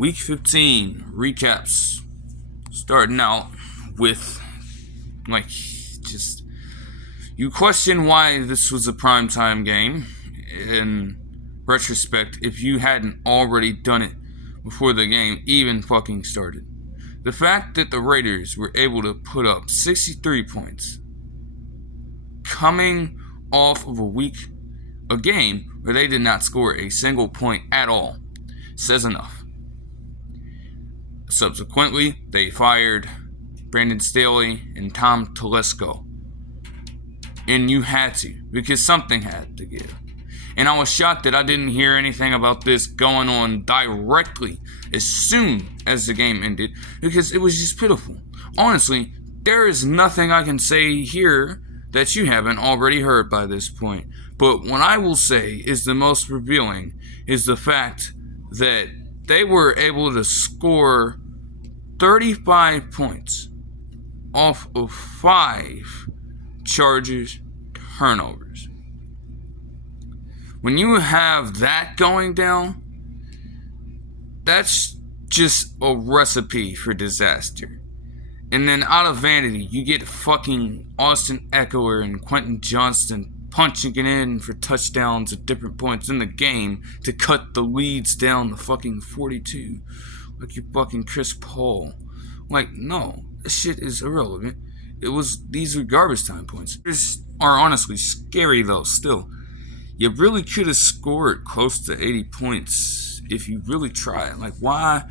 Week 15 recaps. Starting out with, you question why this was a primetime game. In retrospect, if you hadn't already done it before the game even fucking started. The fact that the Raiders were able to put up 63 points coming off of a game where they did not score a single point at all says enough. Subsequently, they fired Brandon Staley and Tom Telesco. And you had to, because something had to give. And I was shocked that I didn't hear anything about this going on directly as soon as the game ended, because it was just pitiful. Honestly, there is nothing I can say here that you haven't already heard by this point. But what I will say is the most revealing is the fact that they were able to score 35 points off of 5 Chargers turnovers. When you have that going down, that's just a recipe for disaster. And then out of vanity, you get fucking Austin Eckler and Quentin Johnston punching it in for touchdowns at different points in the game to cut the leads down to fucking 42. Like you're fucking Chris Paul. No, this shit is irrelevant. These are garbage time points. These are honestly scary though, still. You really could have scored close to 80 points if you really tried. Why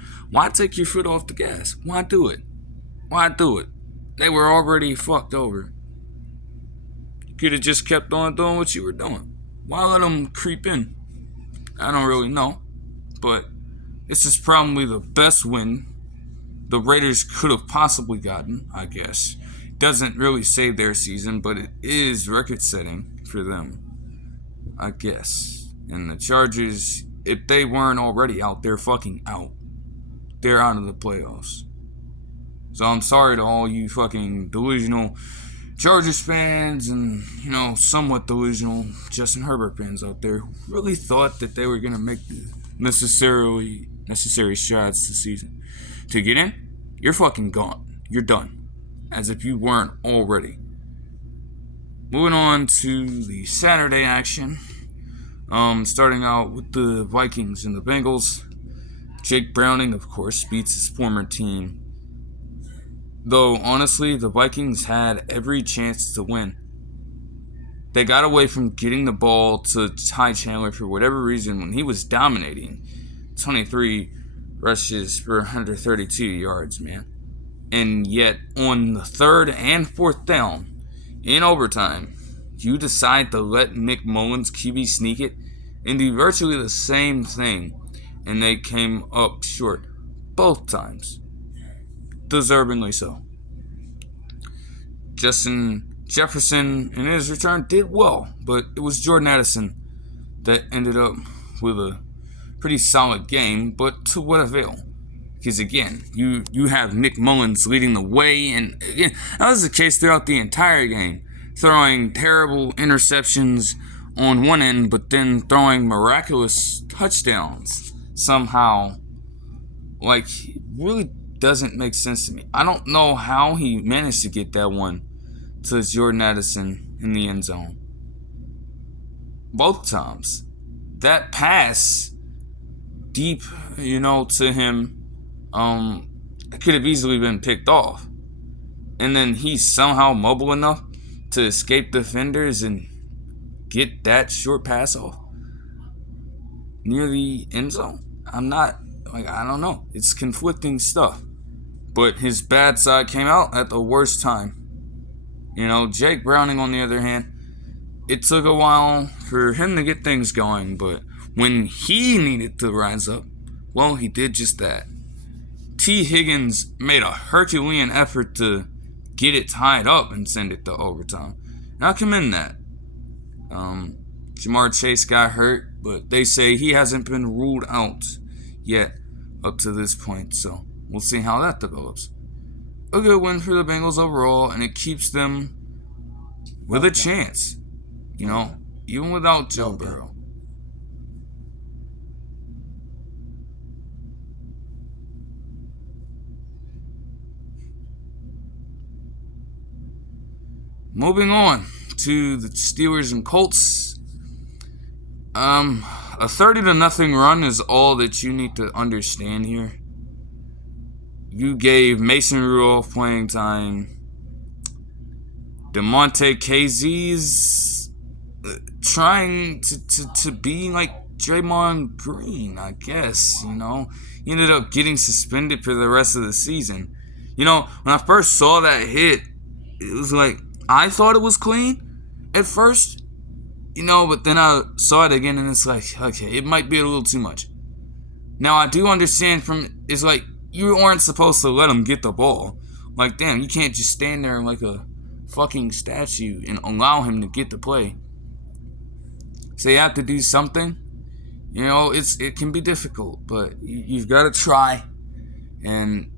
take your foot off the gas? Why do it? Why do it? They were already fucked over. You could have just kept on doing what you were doing. Why let them creep in? I don't really know. But this is probably the best win the Raiders could have possibly gotten, I guess. Doesn't really save their season, but it is record-setting for them, I guess. And the Chargers, if they weren't already out, they're fucking out. They're out of the playoffs. So I'm sorry to all you fucking delusional Chargers fans and, somewhat delusional Justin Herbert fans out there who really thought that they were going to make the necessary strides this season. To get in, you're fucking gone. You're done. As if you weren't already. Moving on to the Saturday action. Starting out with the Vikings and the Bengals. Jake Browning, of course, beats his former team. Though, honestly, the Vikings had every chance to win. They got away from getting the ball to Ty Chandler for whatever reason when he was dominating. 23 rushes for 132 yards, man. And yet, on the 3rd and 4th down, in overtime, you decide to let Nick Mullins QB sneak it and do virtually the same thing. And they came up short both times. Deservingly so. Justin Jefferson, in his return, did well. But it was Jordan Addison that ended up with a pretty solid game, but to what avail? Because again, you have Nick Mullins leading the way, and again, that was the case throughout the entire game. Throwing terrible interceptions on one end, but then throwing miraculous touchdowns somehow. It really doesn't make sense to me. I don't know how he managed to get that one to Jordan Addison in the end zone. Both times. That pass deep, to him, it could have easily been picked off. And then he's somehow mobile enough to escape defenders and get that short pass off near the end zone. I don't know. It's conflicting stuff. But his bad side came out at the worst time. Jake Browning, on the other hand, it took a while for him to get things going, but when he needed to rise up, well, he did just that. T. Higgins made a Herculean effort to get it tied up and send it to overtime. And I commend that. Jamar Chase got hurt, but they say he hasn't been ruled out yet up to this point, so we'll see how that develops. A good win for the Bengals overall, and it keeps them with a chance, even without Joe Burrow. moving on to the Steelers and Colts. A 30-0 run is all that you need to understand here. You gave Mason Rudolph playing time. Damontae, Kazee's trying to be like Draymond Green, I guess, you know. He ended up getting suspended for the rest of the season. You know, when I first saw that hit, it was like, I thought it was clean at first, you know, but then I saw it again and it's like, okay, it might be a little too much. Now, I do understand it's like, you aren't supposed to let him get the ball. Like, damn, you can't just stand there like a fucking statue and allow him to get the play. So you have to do something. You know, it can be difficult, but you've got to try. And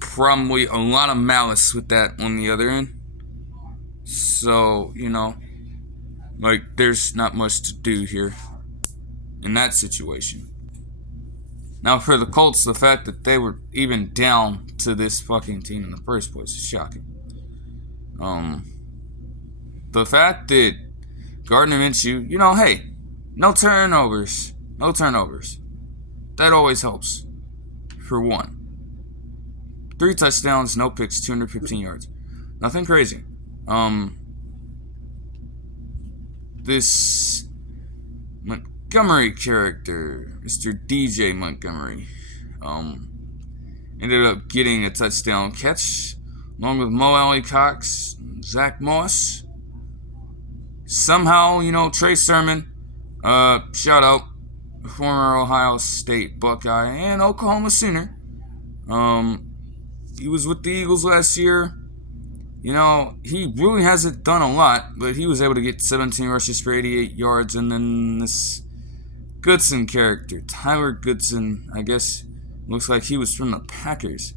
probably a lot of malice with that on the other end. So, you know, like, there's not much to do here in that situation. Now, for the Colts, the fact that they were even down to this fucking team in the first place is shocking. The fact that Gardner Minshew, you know, hey, no turnovers. That always helps, for one. 3 touchdowns, no picks, 215 yards. Nothing crazy. This Montgomery character, Mr. DJ Montgomery, ended up getting a touchdown catch, along with Mo Alley Cox, Zach Moss. Somehow, you know, Trey Sermon, shout out, former Ohio State Buckeye and Oklahoma Sooner. He was with the Eagles last year. You know, he really hasn't done a lot, but he was able to get 17 rushes for 88 yards. And then this Goodson character, Tyler Goodson, I guess, looks like he was from the Packers,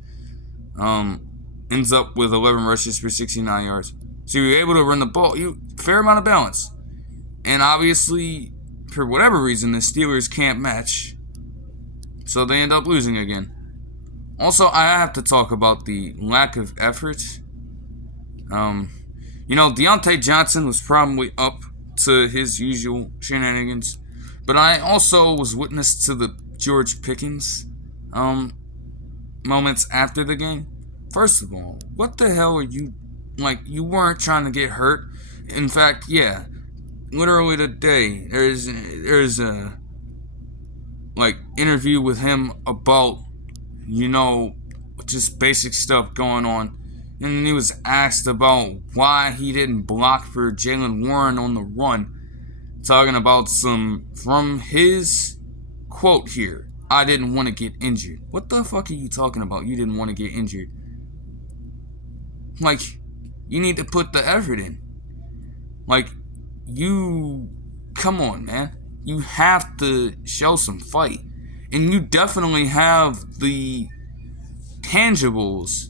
ends up with 11 rushes for 69 yards. So you were able to run the ball, fair amount of balance. And obviously, for whatever reason, the Steelers can't match. So they end up losing again. Also, I have to talk about the lack of effort. You know, Deontay Johnson was probably up to his usual shenanigans. But I also was witness to the George Pickens moments after the game. First of all, what the hell are you... Like, you weren't trying to get hurt. In fact, yeah, literally today, there's a, like, interview with him about, you know, just basic stuff going on. And he was asked about why he didn't block for Jalen Warren on the run. Talking about from his quote here, I didn't want to get injured. What the fuck are you talking about? You didn't want to get injured. Like, you need to put the effort in. Like, come on, man. You have to show some fight. And you definitely have the tangibles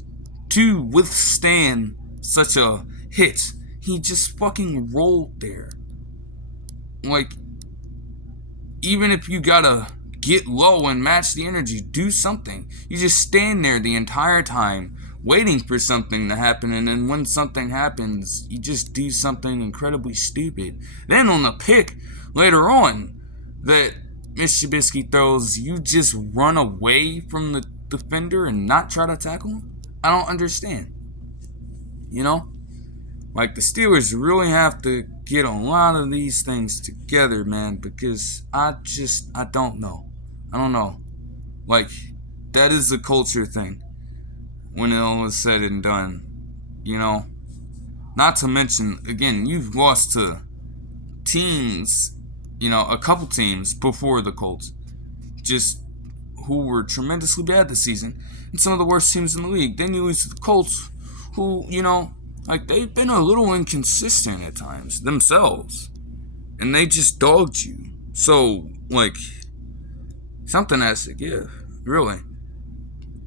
to withstand such a hit. He just fucking rolled there. Like, even if you gotta get low and match the energy, do something. You just stand there the entire time waiting for something to happen, and then when something happens, you just do something incredibly stupid. Then on the pick later on that Mitch Trubisky throws, you just run away from the defender and not try to tackle him? I don't understand. You know? Like, the Steelers really have to get a lot of these things together, man, because I don't know. I don't know. Like, that is a culture thing when it all is said and done, you know? Not to mention, again, you've lost to teams, you know, a couple teams before the Colts, just who were tremendously bad this season, and some of the worst teams in the league. Then you lose to the Colts, who, you know, like, they've been a little inconsistent at times themselves, and they just dogged you. So, like, something has to give, really.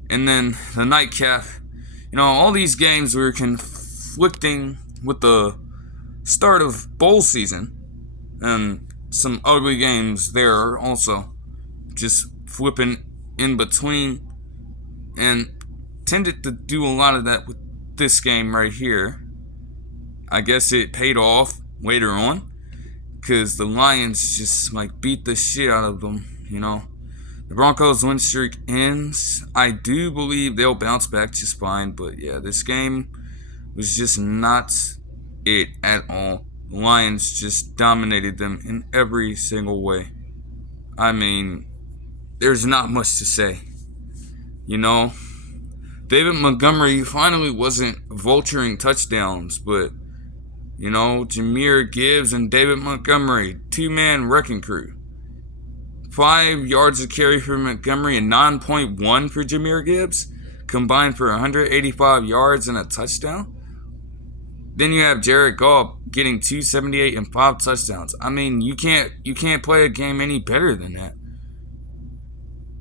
And then the nightcap, you know, all these games were conflicting with the start of bowl season, and some ugly games there also, just flipping in between, and tended to do a lot of that with this game right here. I guess it paid off later on, because the Lions just like beat the shit out of them, you know. The Broncos win streak ends. I do believe they'll bounce back just fine, but yeah, this game was just not it at all. The Lions just dominated them in every single way. I mean, there's not much to say. You know, David Montgomery finally wasn't vulturing touchdowns, but, you know, Jahmyr Gibbs and David Montgomery, two-man wrecking crew. 5 yards of carry for Montgomery and 9.1 for Jahmyr Gibbs, combined for 185 yards and a touchdown. Then you have Jared Goff getting 278 and 5 touchdowns. I mean, you can't play a game any better than that.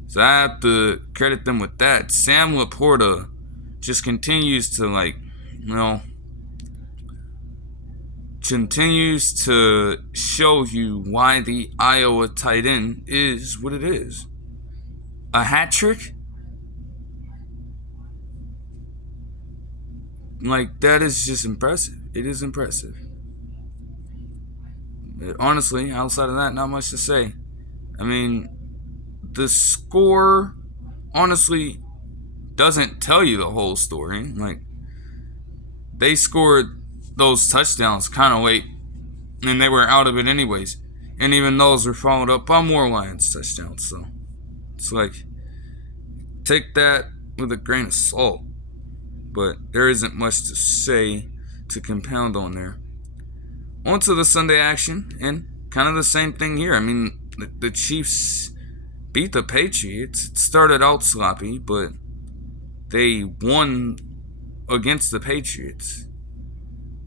So I have to credit them with that. Sam Laporta just continues to continues to show you why the Iowa tight end is what it is. A hat trick? Like, that is just impressive. It is impressive. Honestly, outside of that, not much to say. I mean, the score honestly doesn't tell you the whole story. Like, they scored those touchdowns kind of late, and they were out of it anyways. And even those were followed up by more Lions touchdowns. So it's like, take that with a grain of salt. But there isn't much to say to compound on there. On to the Sunday action, and kind of the same thing here. I mean, the Chiefs beat the Patriots. It started out sloppy, but they won against the Patriots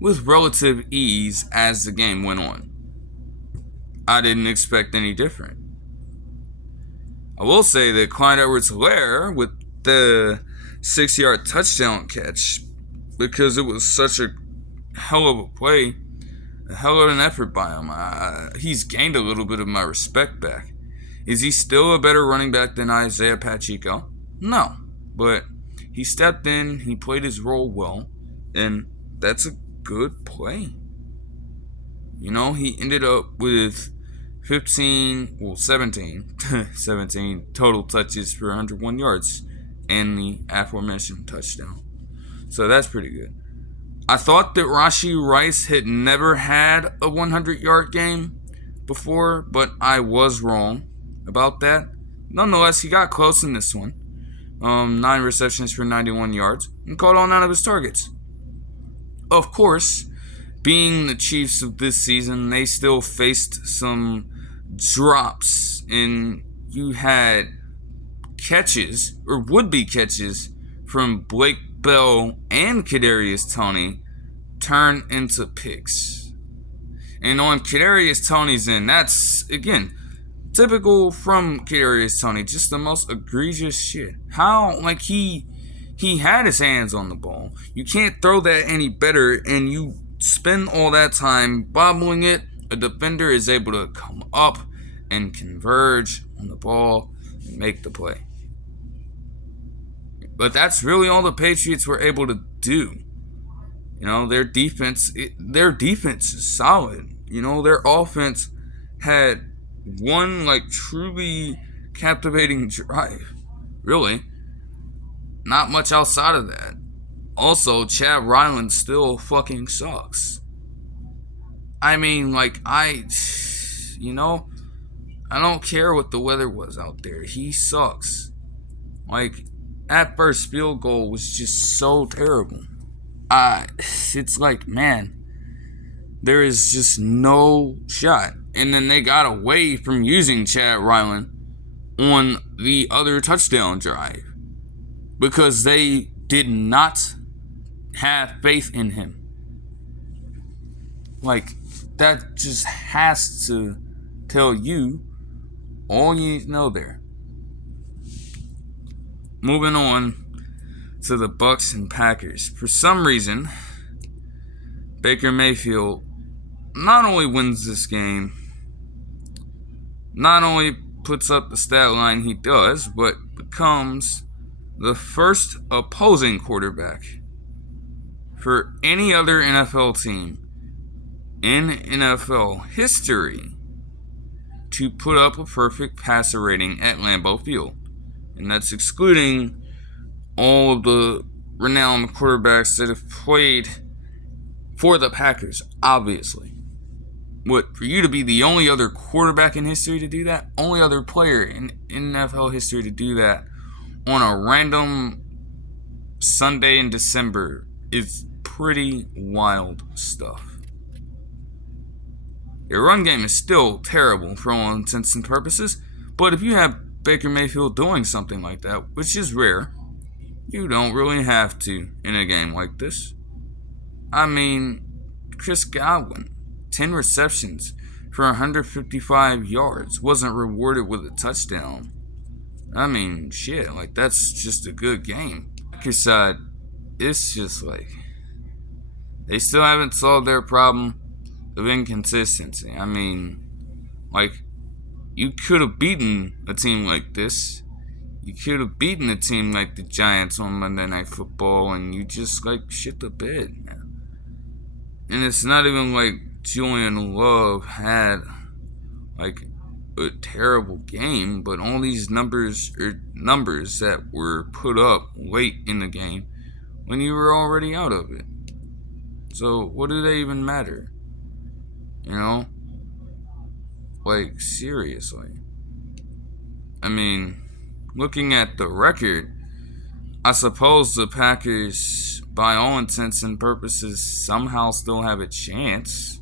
with relative ease as the game went on. I didn't expect any different. I will say that Clyde Edwards-Helaire with the 6-yard touchdown catch, because it was such a hell of a play, a hell of an effort by him. He's gained a little bit of my respect back. Is he still a better running back than Isaiah Pacheco? No, but he stepped in, he played his role well, and that's a good play. You know, he ended up with 17 total touches for 101 yards and the aforementioned touchdown. So that's pretty good. I thought that Rashee Rice had never had a 100-yard game before, but I was wrong about that. Nonetheless, he got close in this one. 9 receptions for 91 yards and caught all 9 of his targets. Of course, being the Chiefs of this season, they still faced some drops, and you had catches, or would-be catches, from Blake Bell and Kadarius Toney turn into picks. And on Kadarius Toney's end, that's, again, typical from Kadarius Toney, just the most egregious shit. How, like, he had his hands on the ball. You can't throw that any better, and you spend all that time bobbling it. A defender is able to come up and converge on the ball and make the play. But that's really all the Patriots were able to do. You know, their defense is solid. You know, their offense had one, like, truly captivating drive. Really. Not much outside of that. Also, Chad Ryland still fucking sucks. I mean, like, I don't care what the weather was out there. He sucks. Like, that first field goal was just so terrible. It's like, man, there is just no shot. And then they got away from using Chad Ryland on the other touchdown drive because they did not have faith in him. Like, that just has to tell you all you need to know there. Moving on to the Bucks and Packers. For some reason, Baker Mayfield not only wins this game, not only puts up the stat line he does, but becomes the first opposing quarterback for any other NFL team in NFL history to put up a perfect passer rating at Lambeau Field. And that's excluding all of the renowned quarterbacks that have played for the Packers, obviously. What, for you to be the only other quarterback in history to do that? Only other player in NFL history to do that on a random Sunday in December is pretty wild stuff. Your run game is still terrible for all intents and purposes, but if you have Baker Mayfield doing something like that, which is rare, you don't really have to in a game like this. I mean, Chris Godwin, 10 receptions for 155 yards, wasn't rewarded with a touchdown. I mean, shit, like, that's just a good game. Packers side, it's just like, they still haven't solved their problem of inconsistency. I mean, like, you could have beaten a team like this. You could have beaten a team like the Giants on Monday Night Football, and you just, like, shit the bed, man. And it's not even like Julian Love had, like, a terrible game, but all these numbers are numbers that were put up late in the game when you were already out of it. So, what do they even matter? You know? Like, seriously. I mean, looking at the record, I suppose the Packers, by all intents and purposes, somehow still have a chance.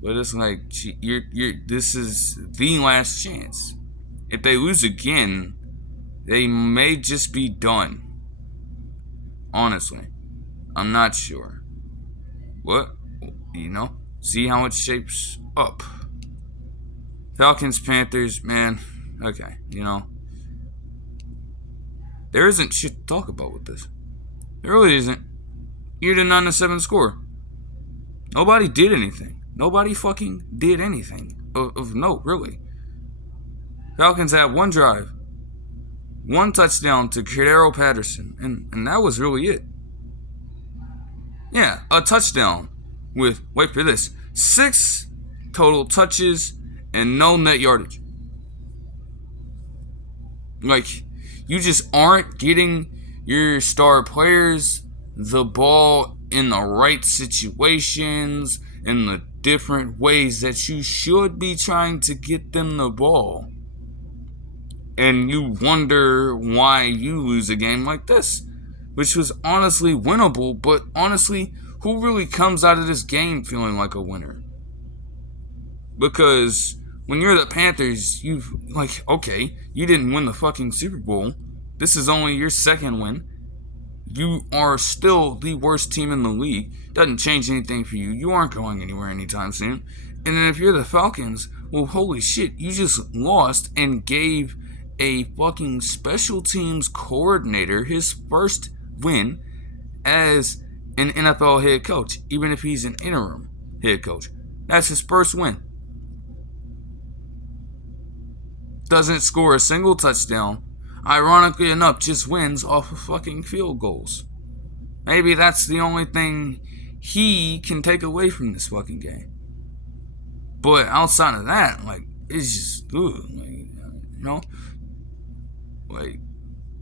But it's like, this is the last chance. If they lose again, they may just be done. Honestly, I'm not sure. What? You know? See how it shapes up. Falcons, Panthers, man. Okay, you know. There isn't shit to talk about with this. There really isn't. You're the 9-7 score. Nobody did anything. Nobody fucking did anything of note, really. Falcons had one drive. One touchdown to Kadarius Patterson. And that was really it. Yeah, a touchdown with, wait for this, 6 total touches and no net yardage. Like, you just aren't getting your star players the ball in the right situations, in the different ways that you should be trying to get them the ball. And you wonder why you lose a game like this, which was honestly winnable, but honestly, who really comes out of this game feeling like a winner? Because when you're the Panthers, you've, like, okay, you didn't win the fucking Super Bowl. This is only your second win. You are still the worst team in the league. Doesn't change anything for you. You aren't going anywhere anytime soon. And then if you're the Falcons, well, holy shit, you just lost and gave a fucking special teams coordinator his first win as an NFL head coach, even if he's an interim head coach. That's his first win. Doesn't score a single touchdown. Ironically enough, just wins off of fucking field goals. Maybe that's the only thing he can take away from this fucking game. But outside of that, like, it's just good. Like, you know? Like,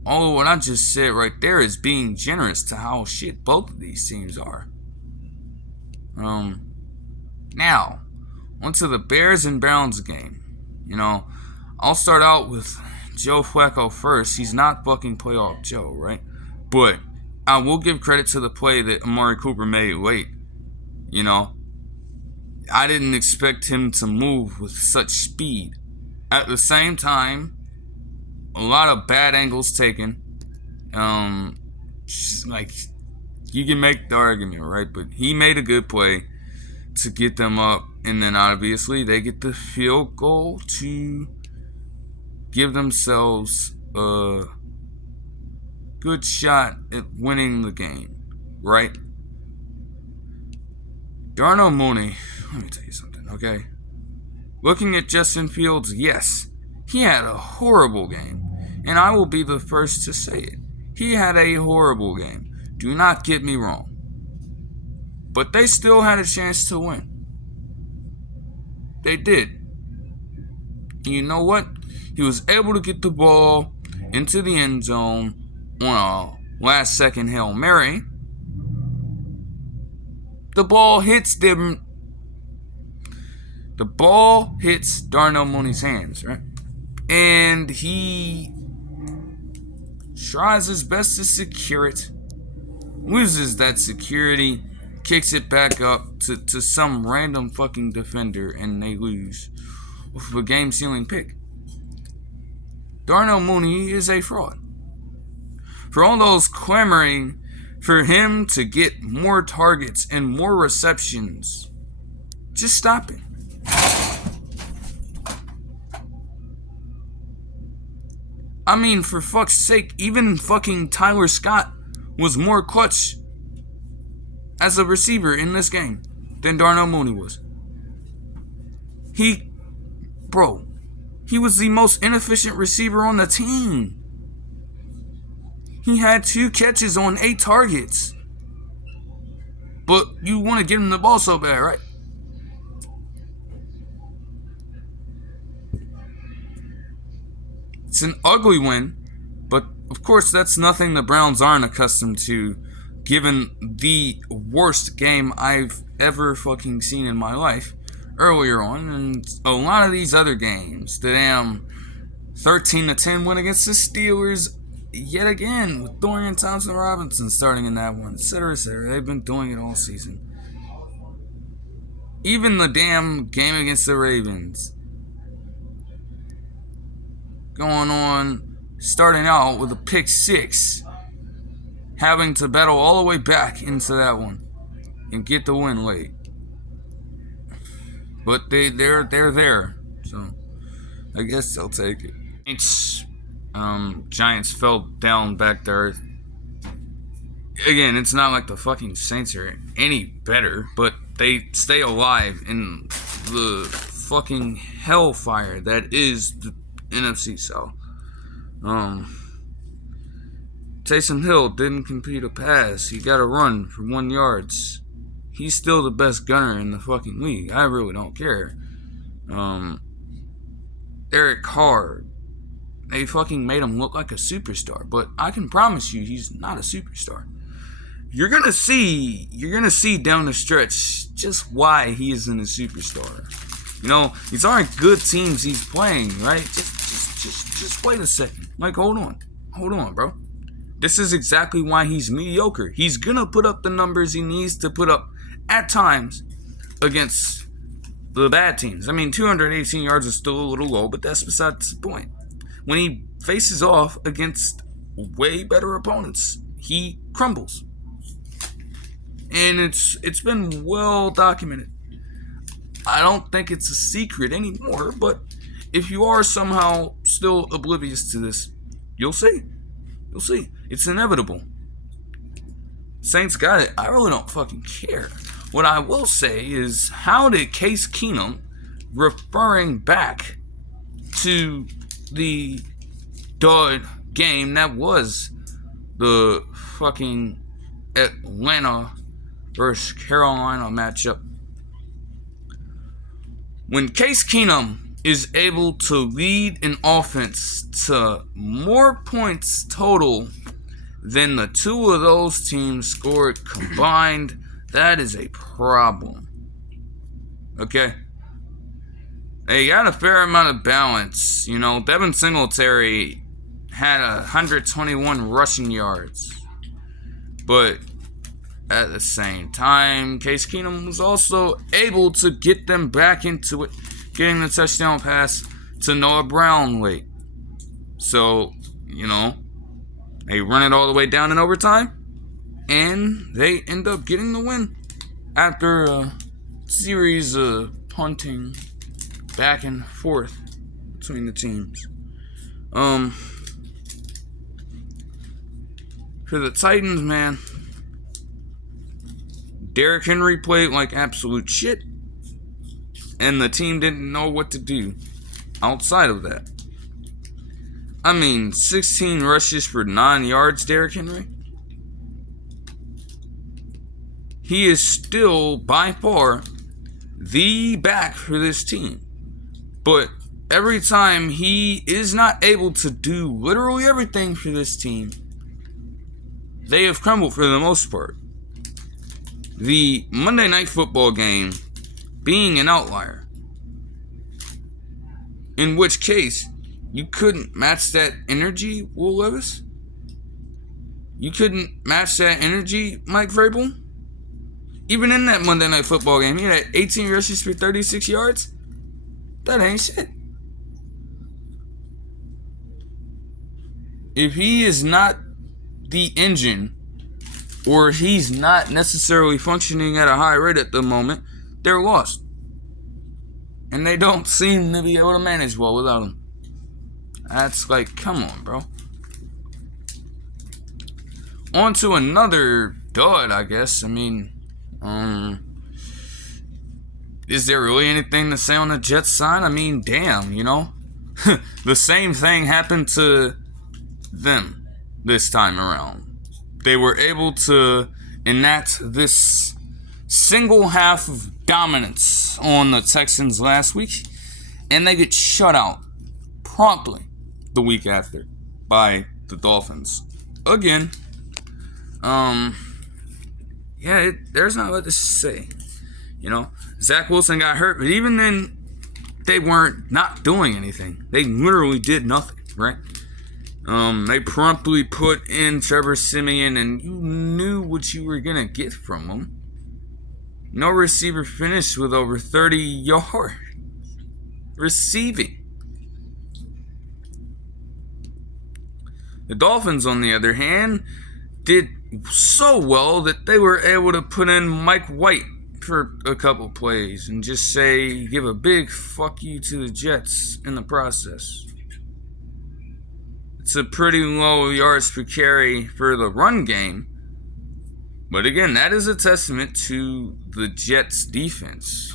all of what I just said right there is being generous to how shit both of these teams are. Now, onto the Bears and Browns game. You know, I'll start out with Joe Flacco first. He's not fucking playoff Joe, right? But I will give credit to the play that Amari Cooper made late. You know, I didn't expect him to move with such speed. At the same time, a lot of bad angles taken. Like, you can make the argument, right? But he made a good play to get them up. And then obviously they get the field goal to give themselves a good shot at winning the game, right? Darnell Mooney, let me tell you something, okay? Looking at Justin Fields, yes, he had a horrible game. And I will be the first to say it. He had a horrible game. Do not get me wrong. But they still had a chance to win. They did. And you know what? He was able to get the ball into the end zone on a last-second Hail Mary. The ball hits Darnell Mooney's hands, right? And he tries his best to secure it. Loses that security. Kicks it back up to some random fucking defender, and they lose with a game-sealing pick. Darnell Mooney is a fraud. For all those clamoring for him to get more targets and more receptions, just stop it. I mean, for fuck's sake, even fucking Tyler Scott was more clutch as a receiver in this game than Darnell Mooney was. He was the most inefficient receiver on the team. He had 2 catches on 8 targets. But you want to give him the ball so bad, right? It's an ugly win, but of course that's nothing the Browns aren't accustomed to, given the worst game I've ever fucking seen in my life earlier on, and a lot of these other games. The damn 13-10 win against the Steelers, yet again, with Dorian Thompson-Robinson starting in that one, etc., etc. They've been doing it all season. Even the damn game against the Ravens, going on, starting out with a pick 6, having to battle all the way back into that one and get the win late. But they're there, so I guess they'll take it. Giants fell down back to earth. Again, it's not like the fucking Saints are any better, but they stay alive in the fucking hellfire that is the NFC South. Taysom Hill didn't complete a pass. He got a run for 1 yard. He's still the best gunner in the fucking league. I really don't care. Derek Carr, they fucking made him look like a superstar, but I can promise you he's not a superstar. You're gonna see down the stretch just why he isn't a superstar. You know, these aren't good teams he's playing, right? Just wait a second. Like, hold on, bro. This is exactly why he's mediocre. He's gonna put up the numbers he needs to put up at times against the bad teams. I mean, 218 yards is still a little low, but that's besides the point. When he faces off against way better opponents, he crumbles. And it's been well documented. I don't think it's a secret anymore, but if you are somehow still oblivious to this, you'll see. You'll see. It's inevitable. Saints got it. I really don't fucking care. What I will say is, how did Case Keenum, referring back to the dud game that was the fucking Atlanta versus Carolina matchup, when Case Keenum is able to lead an offense to more points total than the 2 of those teams scored combined, that is a problem. Okay? They got a fair amount of balance. You know, Devin Singletary had 121 rushing yards. But at the same time, Case Keenum was also able to get them back into it, getting the touchdown pass to Noah Brown late. So, you know, they run it all the way down in overtime, and they end up getting the win after a series of punting back and forth between the teams. For the Titans, man, Derrick Henry played like absolute shit, and the team didn't know what to do outside of that. I mean, 16 rushes for 9 yards, Derrick Henry. he is still by far the back for this team. But every time he is not able to do literally everything for this team, they have crumbled for the most part. The Monday Night Football game being an outlier. In which case, you couldn't match that energy, Will Levis? You couldn't match that energy, Mike Vrabel? Even in that Monday Night Football game, he had 18 rushes for 36 yards. That ain't shit. If he is not the engine, or he's not necessarily functioning at a high rate at the moment, they're lost. And they don't seem to be able to manage well without him. That's like, come on, bro. On to another dud, I guess. I mean, is there really anything to say on the Jets side? I mean, damn, you know? The same thing happened to them this time around. They were able to enact this single half of dominance on the Texans last week, and they get shut out promptly the week after by the Dolphins. Again, there's not much to say. You know, Zach Wilson got hurt, but even then, they weren't not doing anything. They literally did nothing, right? They promptly put in Trevor Siemian, and you knew what you were gonna get from him. No receiver finished with over 30 yards receiving. The Dolphins, on the other hand, did so well that they were able to put in Mike White for a couple plays and just say, give a big fuck you to the Jets in the process. It's a pretty low yards per carry for the run game. But again, that is a testament to the Jets defense.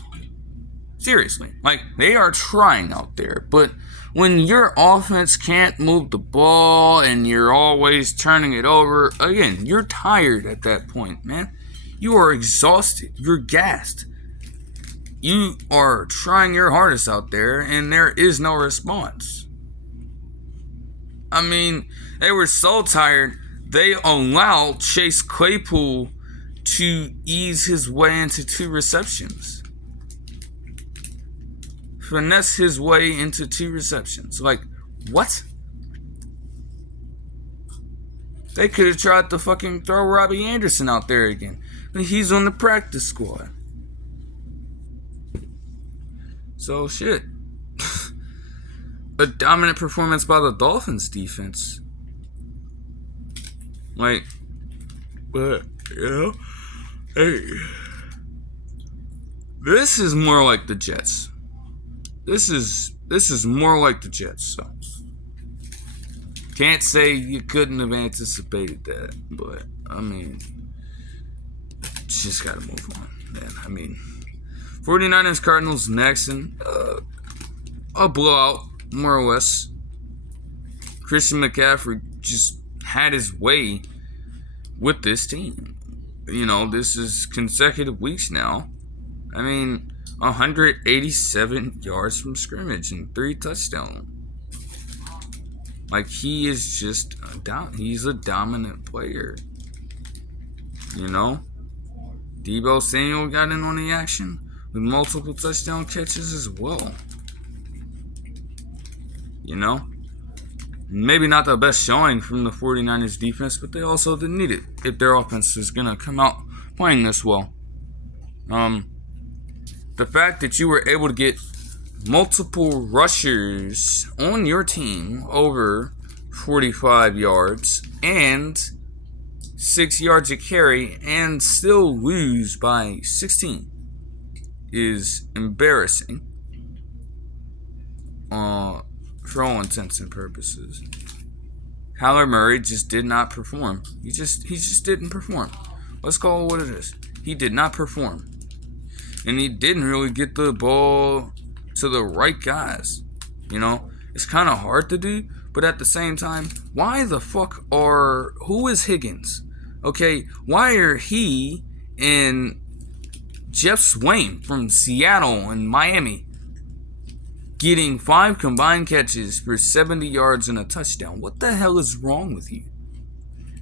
Seriously. Like, they are trying out there. But when your offense can't move the ball and you're always turning it over, again, you're tired at that point, man. You are exhausted. You're gassed. You are trying your hardest out there, and there is no response. I mean, they were so tired, they allowed Chase Claypool to ease his way into 2 receptions. Finesse his way into 2 receptions. Like, what? They could have tried to fucking throw Robbie Anderson out there again. He's on the practice squad. So, shit. A dominant performance by the Dolphins defense. Like, but, you know, hey. This is more like the Jets. This is more like the Jets, so. Can't say you couldn't have anticipated that, but, I mean, just gotta move on, man. I mean, 49ers, Cardinals next, and a blowout, more or less. Christian McCaffrey just had his way with this team. You know, this is consecutive weeks now. I mean, 187 yards from scrimmage and 3 touchdowns. Like, he is just he's a dominant player. You know? Deebo Samuel got in on the action with multiple touchdown catches as well. You know? Maybe not the best showing from the 49ers defense, but they also didn't need it if their offense is going to come out playing this well. The fact that you were able to get multiple rushers on your team over 45 yards and 6 yards a carry and still lose by 16 is embarrassing for all intents and purposes. Kyler Murray just did not perform. He just didn't perform. Let's call it what it is. He did not perform. And he didn't really get the ball to the right guys. You know, it's kind of hard to do, but at the same time, who is Higgins? Okay, why are he And Jeff Swain from Seattle and Miami getting 5 combined catches for 70 yards and a touchdown. What the hell is wrong with you?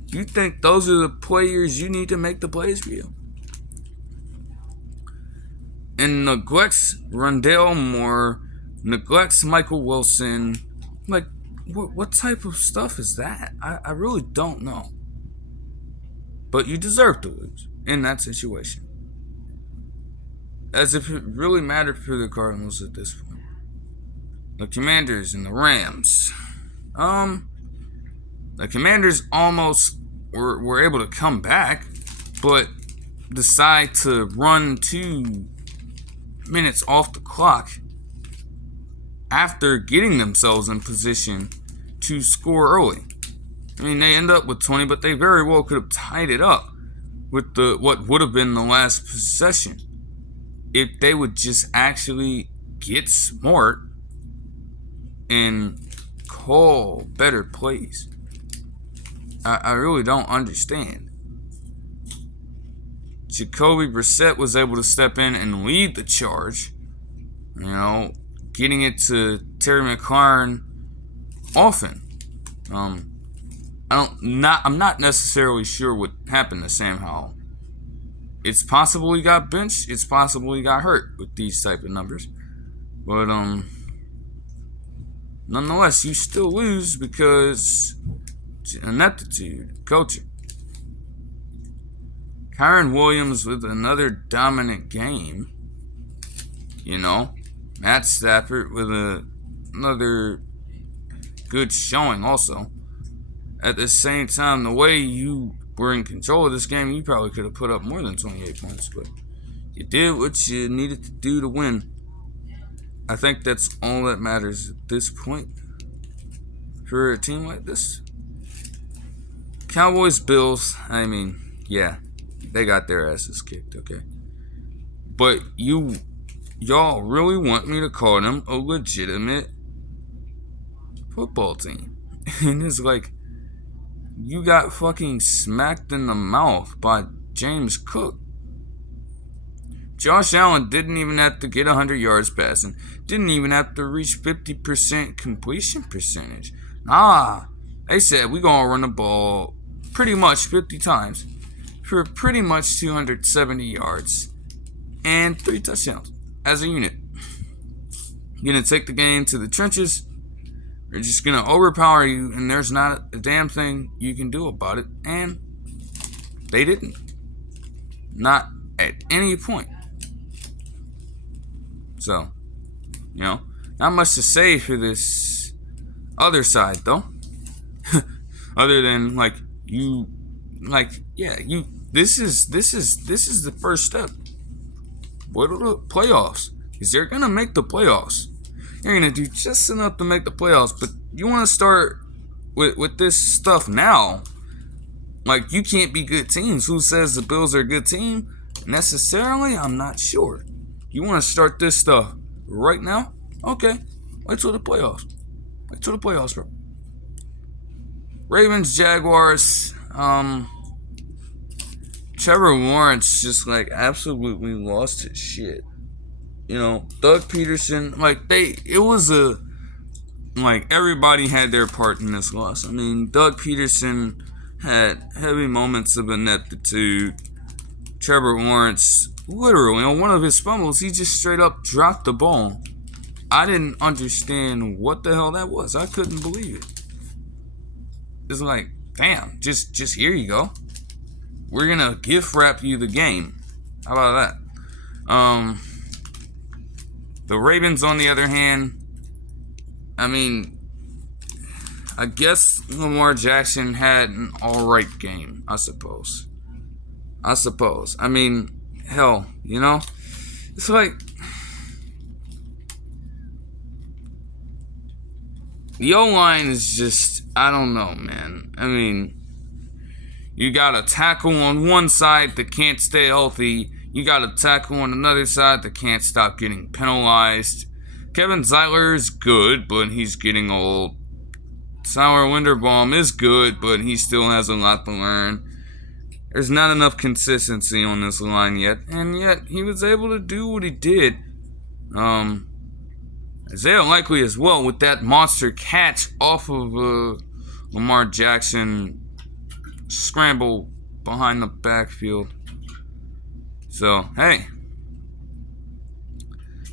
You think those are the players you need to make the plays for you? And neglects Rondale Moore, neglects Michael Wilson. Like, what type of stuff is that? I really don't know. But you deserve to lose in that situation. As if it really mattered for the Cardinals at this point. The Commanders and the Rams. The Commanders almost were able to come back, but decide to run 2 minutes off the clock after getting themselves in position to score early. I mean, they end up with 20, but they very well could have tied it up with what would have been the last possession if they would just actually get smart and call better plays. I really don't understand. Jacoby Brissett was able to step in and lead the charge. You know, getting it to Terry McLaurin often. I'm not necessarily sure what happened to Sam Howell. It's possible he got benched. It's possible he got hurt with these type of numbers. But nonetheless, you still lose because ineptitude, coaching. Kyron Williams with another dominant game. You know, Matt Stafford with another good showing also. At the same time, the way you were in control of this game, you probably could have put up more than 28 points, but you did what you needed to do to win. I think that's all that matters at this point for a team like this. Cowboys, Bills, I mean, yeah, they got their asses kicked, okay? But y'all really want me to call them a legitimate football team. And it's like, you got fucking smacked in the mouth by James Cook. Josh Allen didn't even have to get 100 yards passing. Didn't even have to reach 50% completion percentage. Nah, they said we're going to run the ball pretty much 50 times for pretty much 270 yards and 3 touchdowns as a unit. You're going to take the game to the trenches. They're just going to overpower you, and there's not a damn thing you can do about it. And they didn't. Not at any point. So, you know, not much to say for this other side, though. Other than, this is the first step. What are the playoffs? Because they're going to make the playoffs. You're going to do just enough to make the playoffs, but you want to start with this stuff now. Like, you can't be good teams. Who says the Bills are a good team? Necessarily, I'm not sure. You want to start this stuff right now? Okay. Wait till the playoffs. Wait till the playoffs, bro. Ravens, Jaguars. Trevor Lawrence just, absolutely lost his shit. You know, Doug Peterson, everybody had their part in this loss. I mean, Doug Peterson had heavy moments of ineptitude. Trevor Lawrence, literally, on one of his fumbles, he just straight up dropped the ball. I didn't understand what the hell that was. I couldn't believe it. It's like, damn, just here you go. We're going to gift wrap you the game. How about that? The Ravens, on the other hand, I mean, I guess Lamar Jackson had an alright game, I suppose. I mean, hell, you know? It's like, the O-line is just, I don't know, man. I mean, you got a tackle on one side that can't stay healthy. You got a tackle on another side that can't stop getting penalized. Kevin Zeitler is good, but he's getting old. Sauer Linderbaum is good, but he still has a lot to learn. There's not enough consistency on this line yet, and yet he was able to do what he did. Isaiah Likely as well with that monster catch off of Lamar Jackson scramble behind the backfield. So, hey.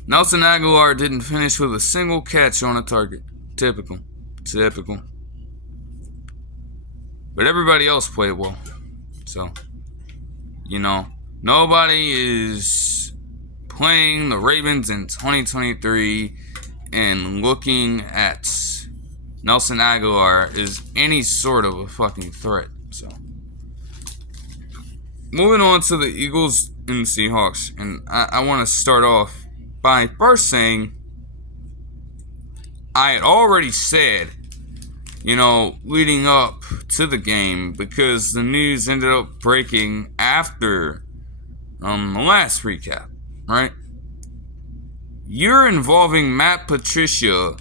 Nelson Agholor didn't finish with a single catch on a target. Typical. But everybody else played well. So, nobody is playing the Ravens in 2023 and looking at Nelson Agholor is any sort of a fucking threat. So, moving on to the Eagles and Seahawks. And I want to start off by first saying I had already said, leading up to the game, because the news ended up breaking after the last recap, right? You're involving Matt Patricia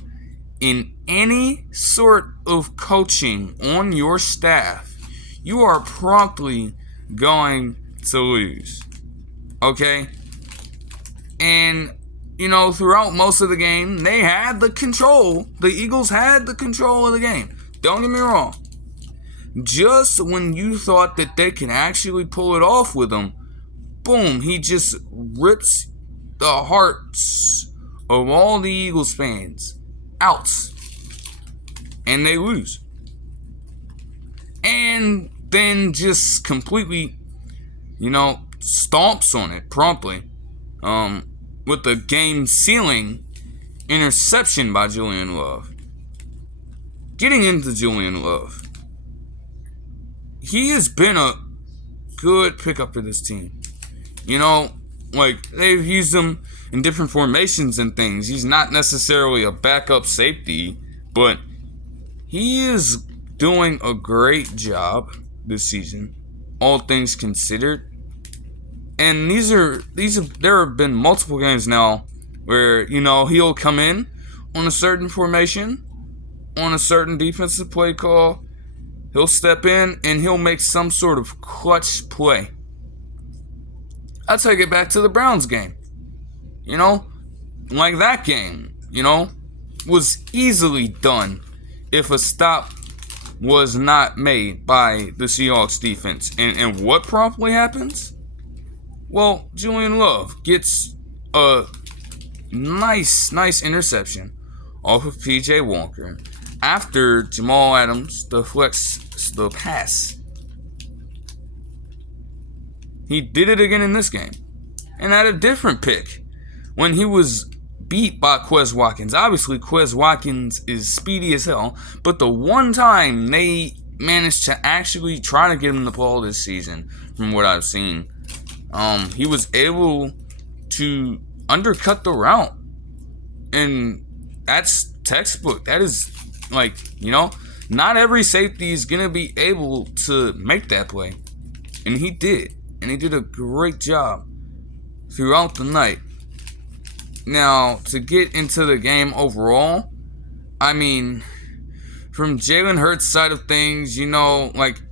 in any sort of coaching on your staff, you are promptly going to lose. Okay? And, throughout most of the game, they had the control. The Eagles had the control of the game. Don't get me wrong. Just when you thought that they can actually pull it off with him, boom, he just rips the hearts of all the Eagles fans out. And they lose. And then just completely, stomps on it promptly. With the game-sealing interception by Julian Love. Getting into Julian Love. He has been a good pickup for this team. They've used him in different formations and things. He's not necessarily a backup safety, but he is doing a great job this season, all things considered. And there have been multiple games now where, he'll come in on a certain formation, on a certain defensive play call. He'll step in and he'll make some sort of clutch play. I'll take it back to the Browns game. Like that game, was easily done if a stop was not made by the Seahawks defense. And what promptly happens? Well, Julian Love gets a nice interception off of P.J. Walker after Jamal Adams deflects the pass. He did it again in this game. And had a different pick when he was beat by Quez Watkins. Obviously, Quez Watkins is speedy as hell, but the one time they managed to actually try to get him the ball this season, from what I've seen, he was able to undercut the route. And that's textbook. That is, not every safety is going to be able to make that play. And he did. And he did a great job throughout the night. Now, to get into the game overall, from Jalen Hurts' side of things,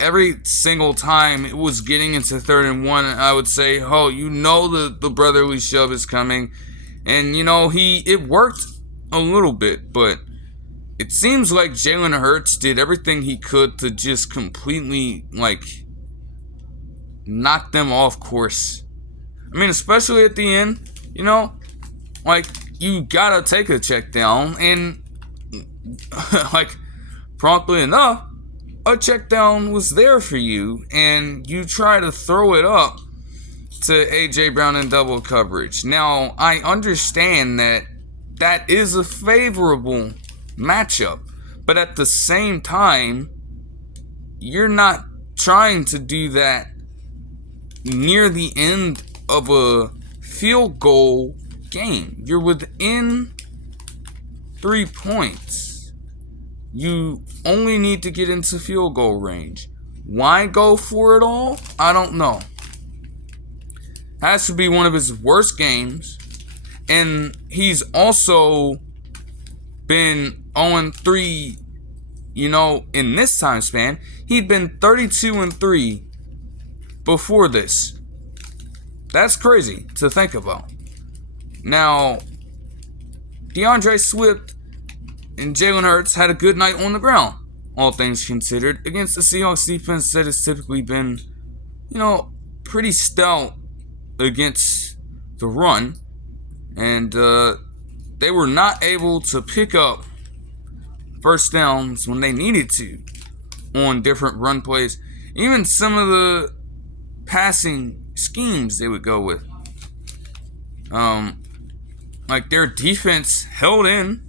every single time it was getting into 3rd and 1, I would say, the brotherly shove is coming. And, it worked a little bit, but it seems like Jalen Hurts did everything he could to just completely, knock them off course. Especially at the end, you gotta take a check down, and, promptly enough, a check down was there for you, and you try to throw it up to A.J. Brown in double coverage. Now, I understand that is a favorable matchup, but at the same time, you're not trying to do that near the end of a field goal game. You're within 3 points. You only need to get into field goal range. Why go for it all? I don't know. Has to be one of his worst games. And he's also been 0-3, in this time span. He'd been 32-3 before this. That's crazy to think about. Now, DeAndre Swift and Jalen Hurts had a good night on the ground, all things considered, against the Seahawks defense that has typically been, pretty stout against the run. And they were not able to pick up first downs when they needed to on different run plays. Even some of the passing schemes they would go with. Like their defense held in.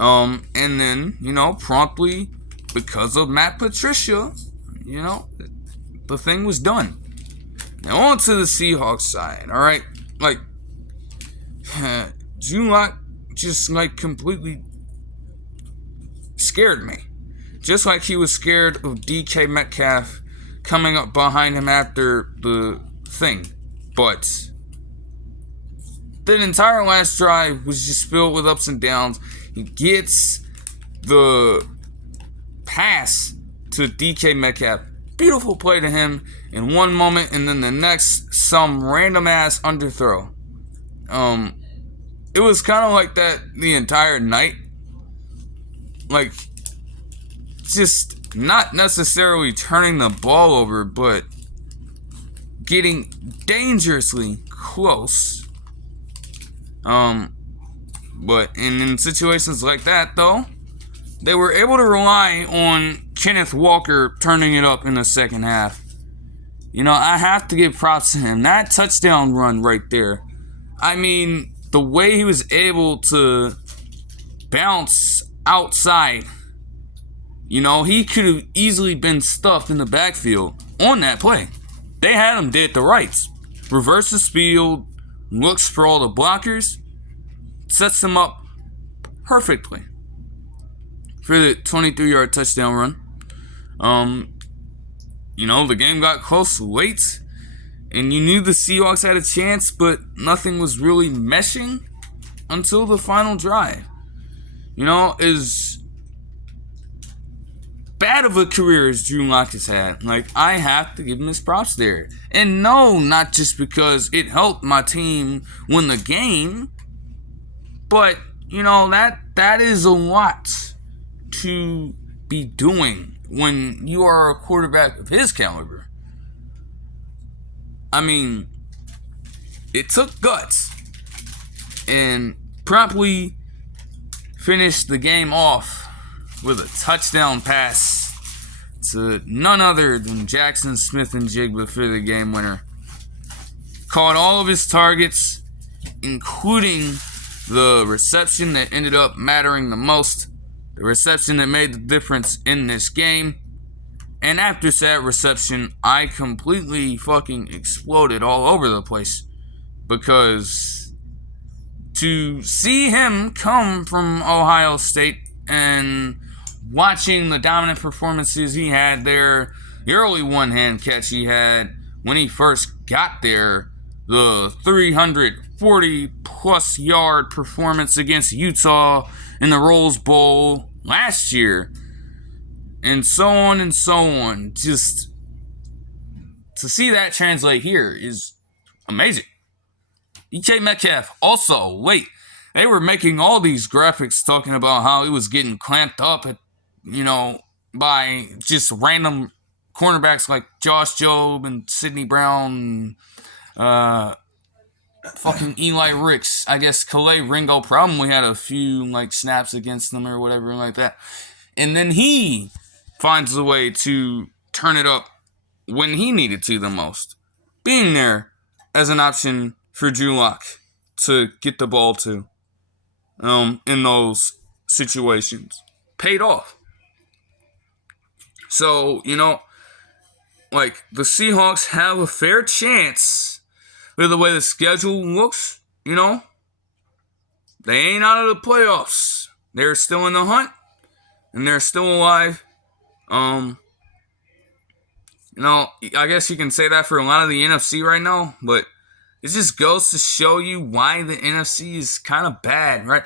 And then, promptly, because of Matt Patricia, the thing was done. Now on to the Seahawks side, alright? Like, Drew Lock just, completely scared me. Just like he was scared of DK Metcalf coming up behind him after the thing. But the entire last drive was just filled with ups and downs. He gets the pass to DK Metcalf. Beautiful play to him in one moment, and then the next, some random ass underthrow. It was kind of like that the entire night. Like, just not necessarily turning the ball over, but getting dangerously close. But in situations like that, though, they were able to rely on Kenneth Walker turning it up in the second half. I have to give props to him. That touchdown run right there. I mean, the way he was able to bounce outside. He could have easily been stuffed in the backfield on that play. They had him dead to rights. Reverses field, looks for all the blockers, sets them up perfectly for the 23-yard touchdown run. The game got close late, and you knew the Seahawks had a chance, but nothing was really meshing until the final drive. As bad of a career as Drew Lock has had, I have to give him his props there. And no, not just because it helped my team win the game, but, that is a lot to be doing when you are a quarterback of his caliber. I mean, it took guts, and promptly finished the game off with a touchdown pass to none other than Jackson Smith-Njigba for the game winner. Caught all of his targets, including the reception that ended up mattering the most, the reception that made the difference in this game. And after that reception, I completely fucking exploded all over the place, because to see him come from Ohio State and watching the dominant performances he had there, the early one-hand catch he had when he first got there, the 340-plus yard performance against Utah in the Rose Bowl last year, and so on and so on. Just to see that translate here is amazing. DK Metcalf also, they were making all these graphics talking about how he was getting clamped up at, by just random cornerbacks like Josh Jobe and Sidney Brown, fucking Eli Ricks. I guess Calais Ringo probably had a few snaps against them or whatever like that. And then he finds a way to turn it up when he needed to the most, being there as an option for Drew Lock to get the ball to in those situations. Paid off. So, the Seahawks have a fair chance with the way the schedule looks, They ain't out of the playoffs. They're still in the hunt, and they're still alive. I guess you can say that for a lot of the NFC right now, but it just goes to show you why the NFC is kind of bad, right?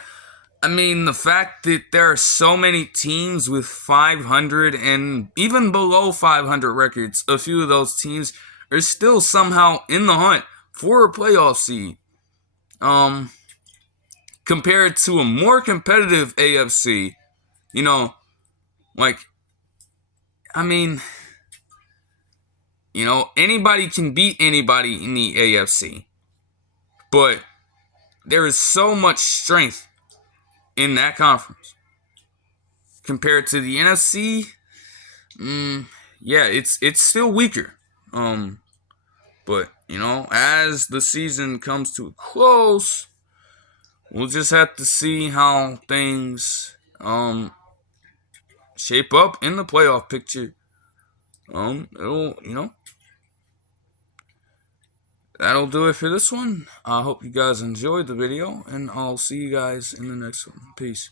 I mean, the fact that there are so many teams with 500 and even below 500 records, a few of those teams are still somehow in the hunt for a playoff seed. Compared to a more competitive AFC, you know, like, I mean, you know, anybody can beat anybody in the AFC, but there is so much strength in that conference compared to the NFC. Yeah, it's still weaker. But you know, as the season comes to a close, we'll just have to see how things shape up in the playoff picture. It'll, you know, that'll do it for this one. I hope you guys enjoyed the video, and I'll see you guys in the next one. Peace.